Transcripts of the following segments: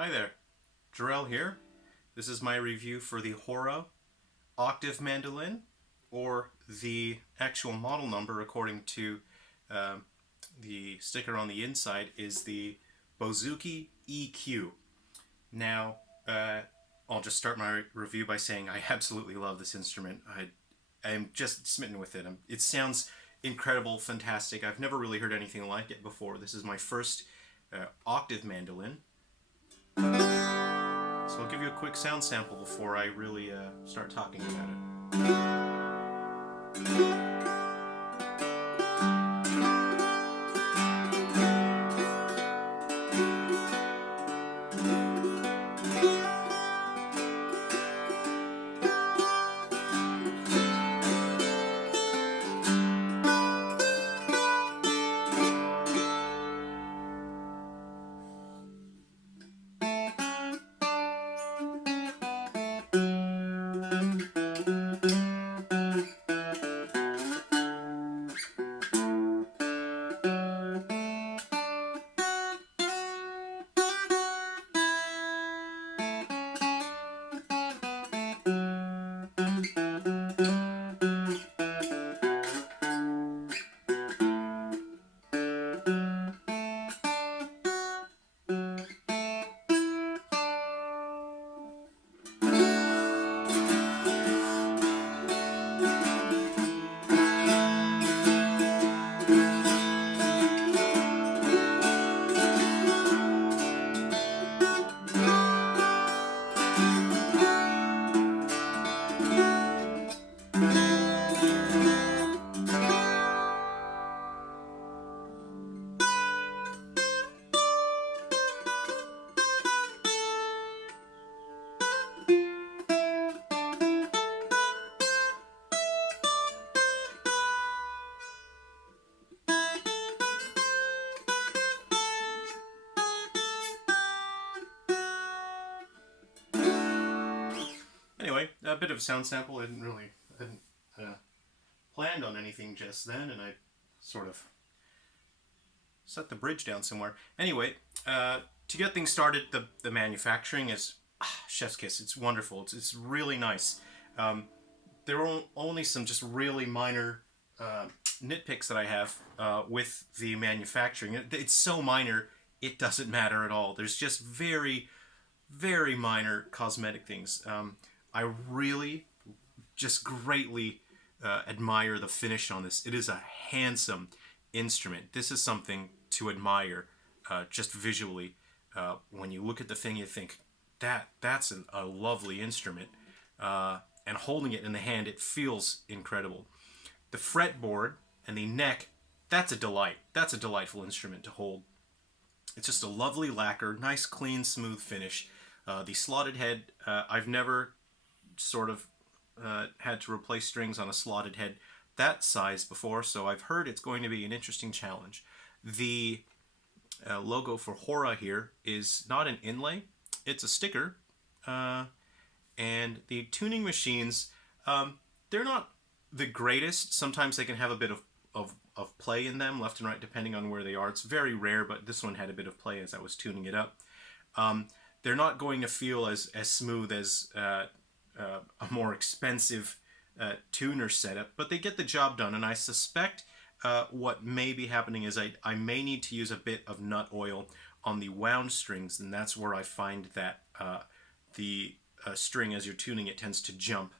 Hi there, Jarrell here. This is my review for the Hora Octave Mandolin, or the actual model number according to um, the sticker on the inside is the Bouzouki EQ. Now, I'll just start my review by saying I absolutely love this instrument. I am just smitten with it. It sounds incredible, fantastic. I've never really heard anything like it before. This is my first octave mandolin. So I'll give you a quick sound sample before I really start talking about it. Anyway, a bit of a sound sample. I hadn't planned on anything just then, and I sort of set the bridge down somewhere. Anyway, to get things started, the manufacturing is chef's kiss. It's wonderful. It's really nice. Um, there are only some just really minor nitpicks that I have with the manufacturing. It's so minor, it doesn't matter at all. There's just very minor cosmetic things. I really just greatly admire the finish on this. It is a handsome instrument. This is something to admire just visually. When you look at the thing, you think that's a lovely instrument. And holding it in the hand, it feels incredible. The fretboard and the neck, that's a delight. That's a delightful instrument to hold. It's just a lovely lacquer, nice, clean, smooth finish. The slotted head, I've never sort of had to replace strings on a slotted head that size before, so I've heard it's going to be an interesting challenge. The logo for Hora here is not an inlay, it's a sticker. And the tuning machines, they're not the greatest. Sometimes they can have a bit of play in them, left and right, depending on where they are. It's very rare, but this one had a bit of play as I was tuning it up. They're not going to feel as smooth as a more expensive tuner setup, but they get the job done. And I suspect what may be happening is I may need to use a bit of nut oil on the wound strings, and that's where I find that the string, as you're tuning it, tends to jump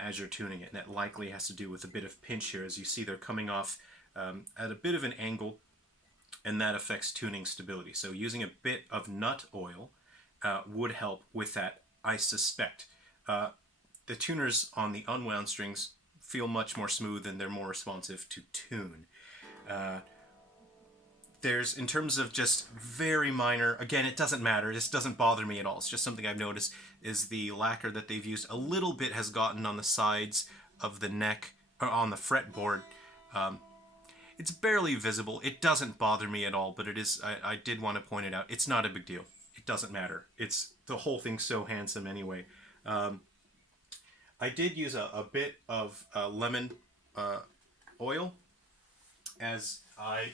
as you're tuning it, and that likely has to do with a bit of pinch here. As you see, they're coming off at a bit of an angle, and that affects tuning stability. So using a bit of nut oil would help with that, I suspect. The tuners on the unwound strings feel much more smooth, and they're more responsive to tune. There's, in terms of just very minor, again, it doesn't matter, this doesn't bother me at all, it's just something I've noticed, is the lacquer that they've used a little bit has gotten on the sides of the neck, or on the fretboard. It's barely visible, it doesn't bother me at all, but it is, I did want to point it out, it's not a big deal, it doesn't matter, it's, the whole thing's so handsome anyway. I did use a bit of lemon oil, as I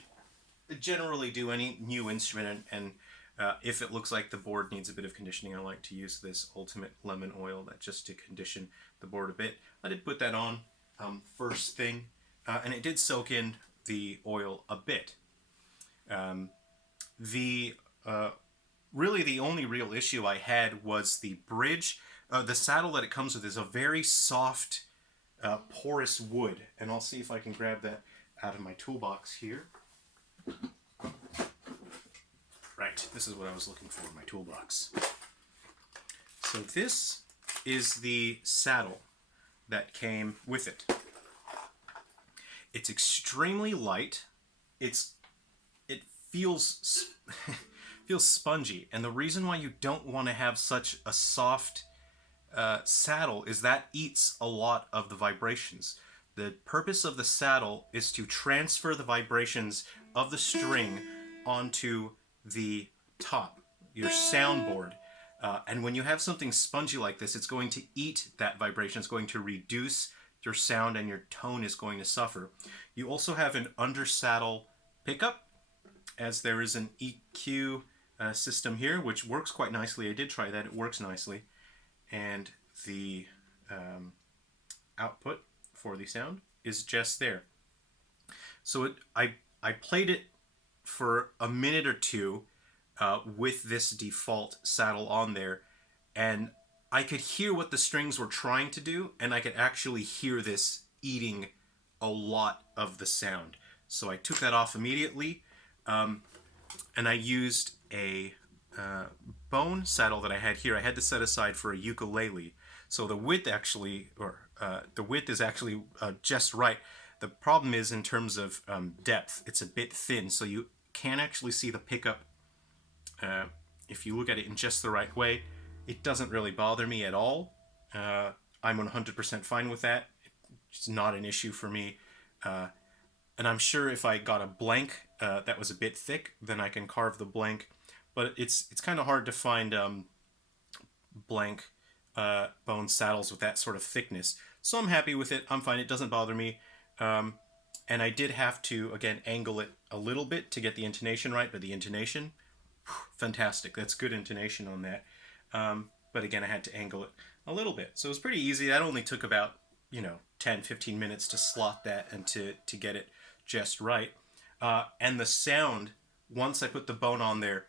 generally do any new instrument, and If it looks like the board needs a bit of conditioning, I like to use this Ultimate Lemon Oil just to condition the board a bit. I did put that on first thing, and it did soak in the oil a bit. The really the only real issue I had was the bridge. The saddle that it comes with is a very soft, porous wood, and I'll see if I can grab that out of my toolbox here. Right, this is what I was looking for in my toolbox. So this is the saddle that came with it. It's extremely light. It feels feels spongy, and the reason why you don't want to have such a soft saddle is that eats a lot of the vibrations. The purpose of the saddle is to transfer the vibrations of the string onto the top, your soundboard. And when you have something spongy like this, it's going to eat that vibration. It's going to reduce your sound, and your tone is going to suffer. You also have an under saddle pickup, as there is an EQ system here, which works quite nicely. I did try that. It works nicely. And the output for the sound is just there. So I played it for a minute or two with this default saddle on there, and I could hear what the strings were trying to do, and I could actually hear this eating a lot of the sound. So I took that off immediately, and I used a bone saddle that I had here. I had to set aside for a ukulele, so the width actually, the width is actually just right. The problem is in terms of depth, it's a bit thin, so you can't actually see the pickup. If you look at it in just the right way, it doesn't really bother me at all. I'm 100% fine with that. It's not an issue for me. And I'm sure if I got a blank that was a bit thick, then I can carve the blank. But it's kind of hard to find blank bone saddles with that sort of thickness. So I'm happy with it. I'm fine. It doesn't bother me. And I did have to, again, angle it a little bit to get the intonation right, but the intonation, fantastic. That's good intonation on that. But again, I had to angle it a little bit. So it was pretty easy. That only took about, 10, 15 minutes to slot that and to get it just right. And the sound, once I put the bone on there,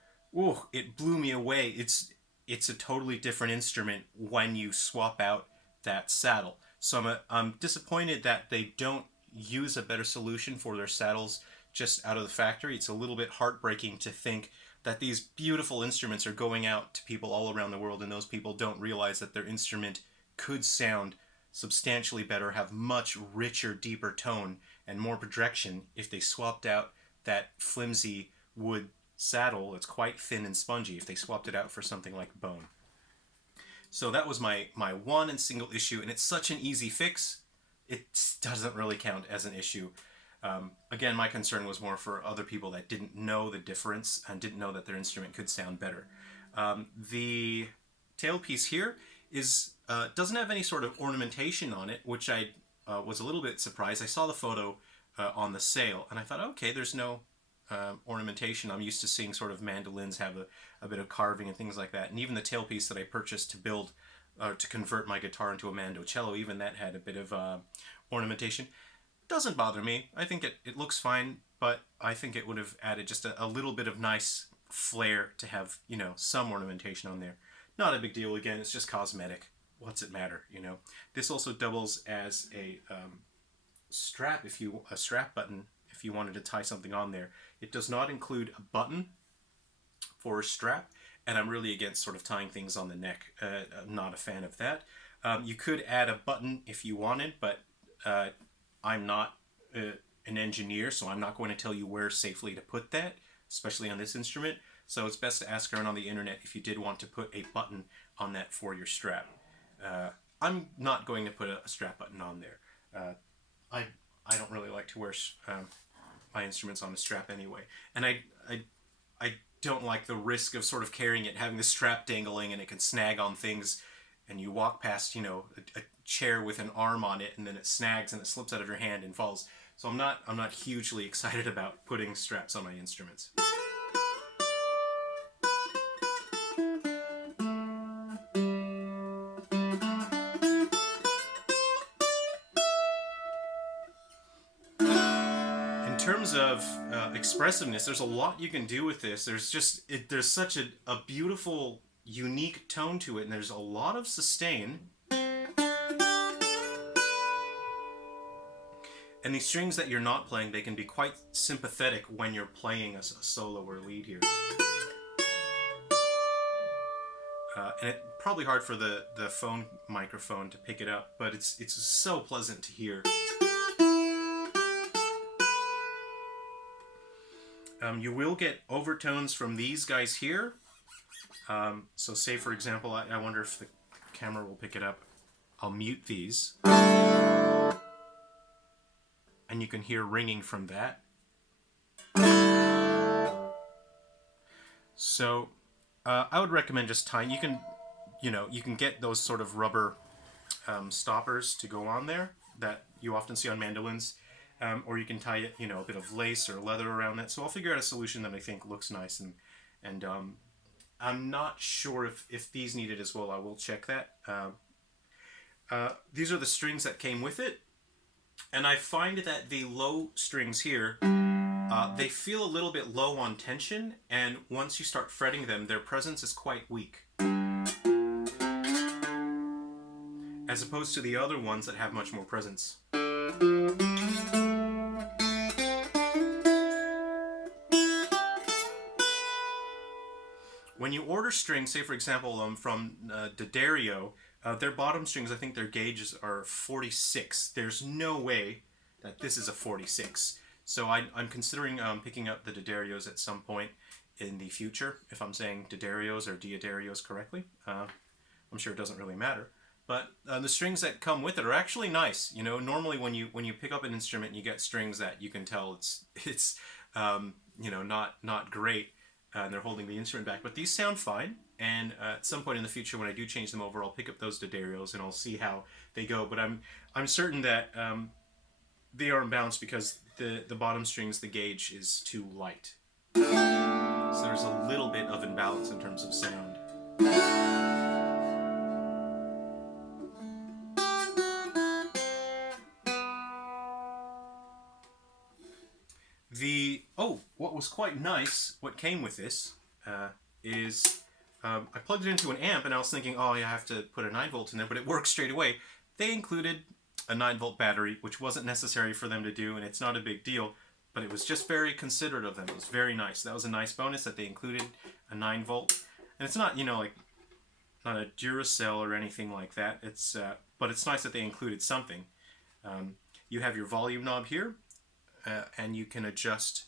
it blew me away. It's a totally different instrument when you swap out that saddle. So I'm disappointed that they don't use a better solution for their saddles just out of the factory. It's a little bit heartbreaking to think that these beautiful instruments are going out to people all around the world, and those people don't realize that their instrument could sound substantially better, have much richer, deeper tone, and more projection if they swapped out that flimsy wood saddle that's quite thin and spongy, if they swapped it out for something like bone. So that was my one and single issue, and it's such an easy fix, it doesn't really count as an issue. Again, my concern was more for other people that didn't know the difference and didn't know that their instrument could sound better. The tailpiece here doesn't have any sort of ornamentation on it, which I was a little bit surprised. I saw the photo on the sale, and I thought, okay, there's no ornamentation. I'm used to seeing sort of mandolins have a bit of carving and things like that. And even the tailpiece that I purchased to build, to convert my guitar into a mandocello, even that had a bit of ornamentation. Doesn't bother me. I think it looks fine, but I think it would have added just a little bit of nice flair to have, some ornamentation on there. Not a big deal. Again, it's just cosmetic. What's it matter, This also doubles as a strap, a strap button, if you wanted to tie something on there. It does not include a button for a strap, and I'm really against sort of tying things on the neck. I'm not a fan of that. You could add a button if you wanted, but I'm not an engineer, so I'm not going to tell you where safely to put that, especially on this instrument. So it's best to ask around on the internet if you did want to put a button on that for your strap. I'm not going to put a strap button on there. I don't really like to wear my instruments on a strap anyway, and I don't like the risk of sort of carrying it, having the strap dangling, and it can snag on things, and you walk past, a chair with an arm on it, and then it snags and it slips out of your hand and falls. So I'm not hugely excited about putting straps on my instruments. terms of expressiveness, there's a lot you can do with this. There's such a beautiful, unique tone to it, and there's a lot of sustain. And these strings that you're not playing, they can be quite sympathetic when you're playing a solo or lead here. And it's probably hard for the phone microphone to pick it up, but it's so pleasant to hear. You will get overtones from these guys here. So say, for example, I wonder if the camera will pick it up. I'll mute these. And you can hear ringing from that. So I would recommend just tying. You can get those sort of rubber stoppers to go on there that you often see on mandolins, or you can tie it, a bit of lace or leather around that. So I'll figure out a solution that I think looks nice, and I'm not sure if these need it as well. I will check that. These are the strings that came with it. And I find that the low strings here, they feel a little bit low on tension, and once you start fretting them, their presence is quite weak. As opposed to the other ones that have much more presence. When you order strings, say for example from D'Addario, their bottom strings, I think their gauges are 46. There's no way that this is a 46. So I'm considering picking up the D'Addarios at some point in the future, if I'm saying D'Addarios or D'Addarios correctly. I'm sure it doesn't really matter. But the strings that come with it are actually nice. Normally when you pick up an instrument, you get strings that you can tell it's not great, and they're holding the instrument back. But these sound fine. And at some point in the future, when I do change them over, I'll pick up those D'Addarios and I'll see how they go. But I'm certain that they are imbalanced because the bottom strings, the gauge is too light. So there's a little bit of imbalance in terms of sound. What was quite nice, what came with this, is I plugged it into an amp, and I was thinking, oh, yeah, I have to put a 9-volt in there, but it works straight away. They included a 9-volt battery, which wasn't necessary for them to do, and it's not a big deal, but it was just very considerate of them. It was very nice. That was a nice bonus that they included a 9-volt. And it's not, not a Duracell or anything like that. But it's nice that they included something. You have your volume knob here, and you can adjust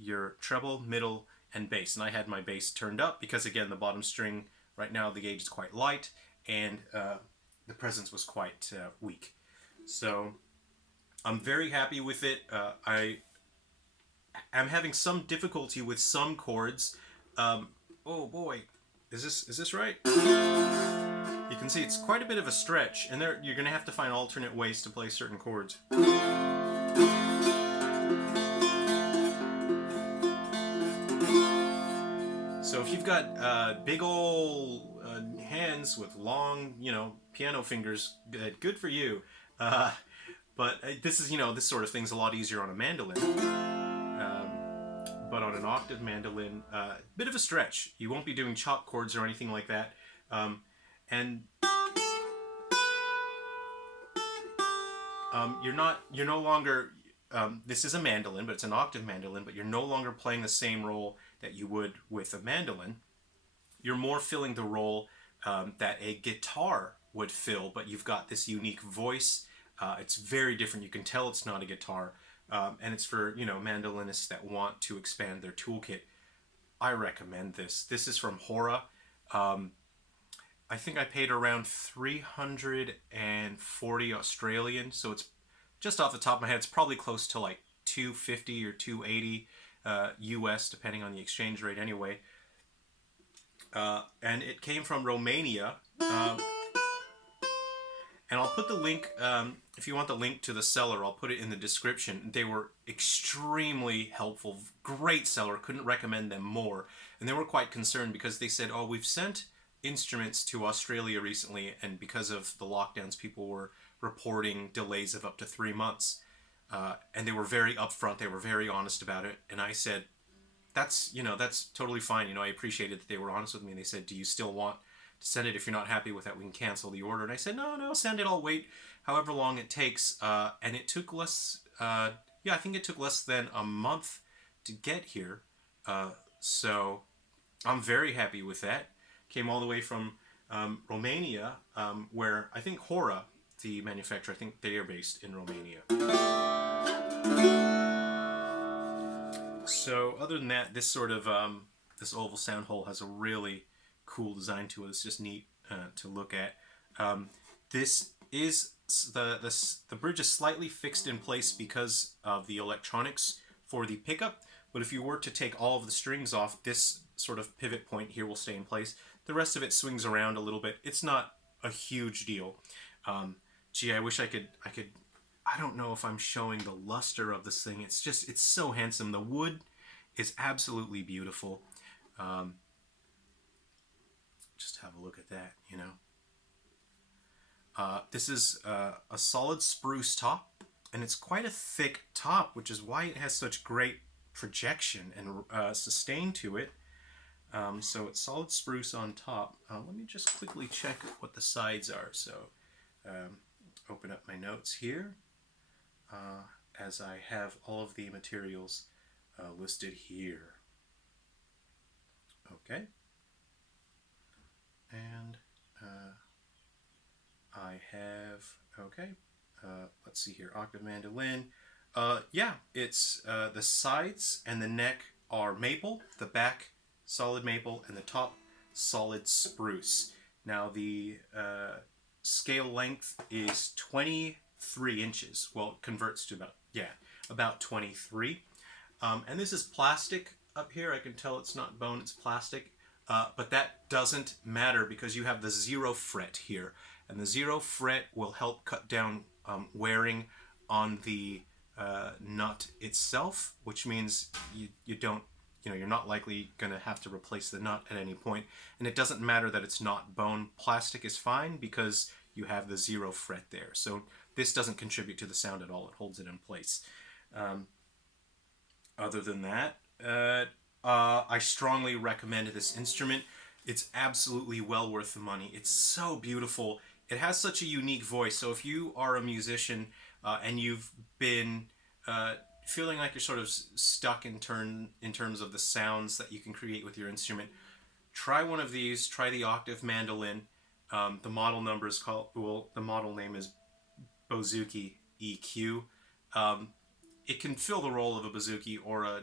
your treble, middle, and bass. And I had my bass turned up because, again, the bottom string, right now the gauge is quite light, and the presence was quite weak. So I'm very happy with it. I'm having some difficulty with some chords. Oh boy, is this right? You can see it's quite a bit of a stretch, and you're going to have to find alternate ways to play certain chords. So if you've got big ol' hands with long, piano fingers, good for you. But this is, this sort of thing's a lot easier on a mandolin. But on an octave mandolin, bit of a stretch. You won't be doing chop chords or anything like that. And you're no longer, this is a mandolin, but it's an octave mandolin, but you're no longer playing the same role that you would with a mandolin. You're more filling the role that a guitar would fill, but you've got this unique voice. It's very different. You can tell it's not a guitar. And it's for, mandolinists that want to expand their toolkit. I recommend this. This is from Hora. I think I paid around 340 Australian, so it's just off the top of my head, it's probably close to like 250 or 280 US, depending on the exchange rate anyway. And it came from Romania. And I'll put the link, if you want the link to the seller, I'll put it in the description. They were extremely helpful, great seller, couldn't recommend them more. And they were quite concerned because they said, oh, we've sent instruments to Australia recently, and because of the lockdowns, people were reporting delays of up to 3 months. And they were very upfront. They were very honest about it. And I said, that's totally fine. I appreciated that they were honest with me. And they said, do you still want to send it? If you're not happy with that, we can cancel the order. And I said, no, send it. I'll wait however long it takes. And it took less, I think it took less than a month to get here. So I'm very happy with that. Came all the way from Romania, where I think Hora, the manufacturer, I think they are based in Romania. So other than that, this sort of this oval sound hole has a really cool design to it. It's just neat to look at. This is the bridge is slightly fixed in place because of the electronics for the pickup. But if you were to take all of the strings off, this sort of pivot point here will stay in place. The rest of it swings around a little bit. It's not a huge deal. Gee, I wish I could. I don't know if I'm showing the luster of this thing. It's so handsome. The wood is absolutely beautiful. Just have a look at that, This is a solid spruce top, and it's quite a thick top, which is why it has such great projection and sustain to it. So it's solid spruce on top. Let me just quickly check what the sides are. So open up my notes here as I have all of the materials listed here. Okay. And I have, okay, let's see here, octave mandolin. It's the sides and the neck are maple, the back solid maple, and the top solid spruce. Now the scale length is 23 inches. Well, it converts to about 23. And this is plastic up here. I can tell it's not bone, it's plastic. But that doesn't matter because you have the 0 fret here. And the 0 fret will help cut down wearing on the nut itself, which means you're not likely going to have to replace the nut at any point. And it doesn't matter that it's not bone. Plastic is fine because you have the 0 fret there. So this doesn't contribute to the sound at all. It holds it in place. Other than that, I strongly recommend this instrument. It's absolutely well worth the money. It's so beautiful. It has such a unique voice. So if you are a musician and you've been feeling like you're sort of stuck in terms of the sounds that you can create with your instrument, try one of these. Try the octave mandolin. The model number is the model name is Bouzouki EQ. It can fill the role of a bouzouki or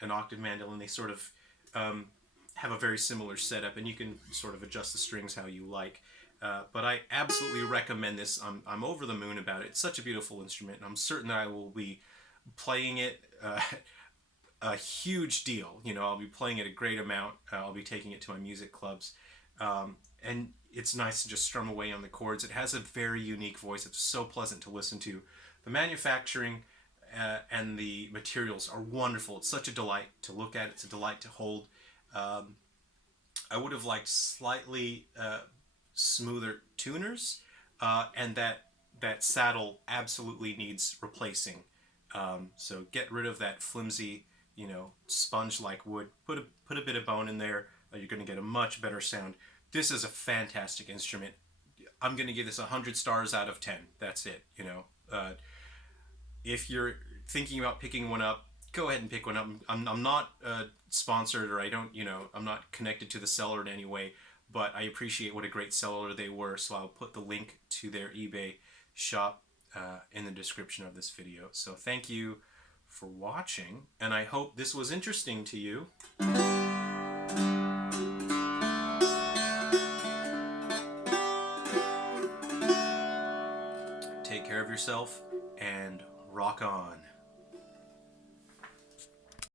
an octave mandolin. They sort of have a very similar setup, and you can sort of adjust the strings how you like. But I absolutely recommend this. I'm over the moon about it. It's such a beautiful instrument, and I'm certain that I will be playing it a huge deal. I'll be playing it a great amount. I'll be taking it to my music clubs. And it's nice to just strum away on the chords. It has a very unique voice. It's so pleasant to listen to. The manufacturing and the materials are wonderful. It's such a delight to look at. It's a delight to hold. I would have liked slightly smoother tuners, and that saddle absolutely needs replacing. So get rid of that flimsy, sponge-like wood. Put a bit of bone in there. You're going to get a much better sound. This is a fantastic instrument. I'm going to give this 100 stars out of 10. That's it. If you're thinking about picking one up, go ahead and pick one up. I'm not sponsored, or I'm not connected to the seller in any way, but I appreciate what a great seller they were, so I'll put the link to their eBay shop in the description of this video. So thank you for watching, and I hope this was interesting to you. Take care of yourself and rock on.